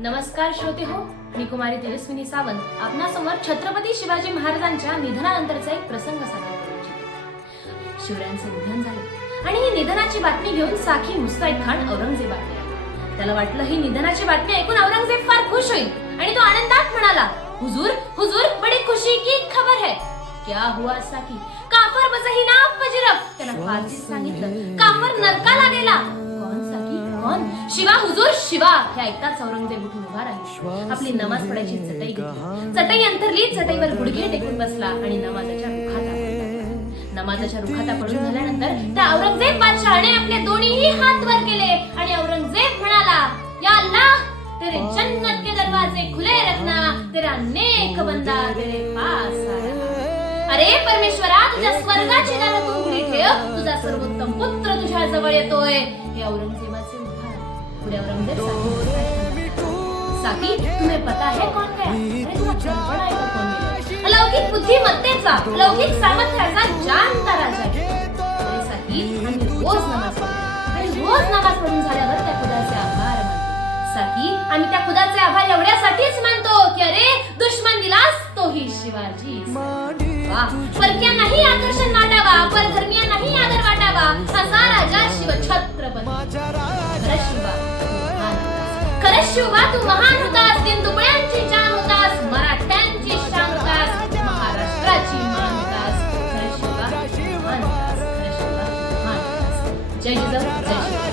नमस्कार श्रोते हो मी कुमारी तेजस्विनी सावंत. आपणासमोर छत्रपती शिवाजी महाराजांच्या निधनानंतरचा एक प्रसंग सादर करू इच्छिते शिवरायांचे निधन झाले आणि ही निधनाची बातमी घेऊन साखी मुस्तैद खान औरंगजेबाकडे आला त्याला वाटलं ही निधनाची बातमी ऐकून औरंगजेब फार खुश होईल आणि तो आनंदात म्हणाला हुजूर हुजूर बडी खुशी की खबर है. क्या हुआ साकी काफर बजही ना वजिरफ त्याला फारसीत सांगितलं. काफर नरकाला शिवा हुजूर शिवा. हे ऐकताच औरंगजेब उठून उभा राहील. आपली नमाज पडायची चटई घेतली. चटई अंतरली चटईवर गुडघे टेकून बसला आणि नमाजाच्या रुखात नमाजाच्या रुखात पडून झाल्यानंतर त्या औरंगजेब बादशहाने आपले दोन्हीही हात वर केले आणि औरंगजेब म्हणाला या अल्लाह तेरे जन्नत के दरवाजे खुले रखना तेरा नेक बंदा तेरे पास अरे परमेश्वरा तुझ्या स्वर्गाची दारं तू ठेव तुझा सर्वोत्तम पुत्र तुझ्या जवळ येतोय. हे औरंगजेबाचे पूरे औरंगजेब साकी तुम्हें पता है कौन गया अरे तुला कल्पना आहे का कोण गेलं? अलौकिक बुद्धिमत्तेचा अलौकिक सामर्थ्याचा जाणता राजा आहे. अरे साकी आम्ही रोज नमाज पढतो. आणि रोज नमाज पढून झाल्यावर त्या खुदाचे आभार मानतो. साकी आम्ही त्या खुदाचे आभार एवढ्यासाठीच मानतो की अरे दुश्मन दिलास तोही शिवाजी. परक्या नाही आकर्षण वाटावा पर शिवा तू महान होतास दुबळ्यांची मराठ्यांची शान महाराष्ट्राची मान जय जिजाऊ जय शिवा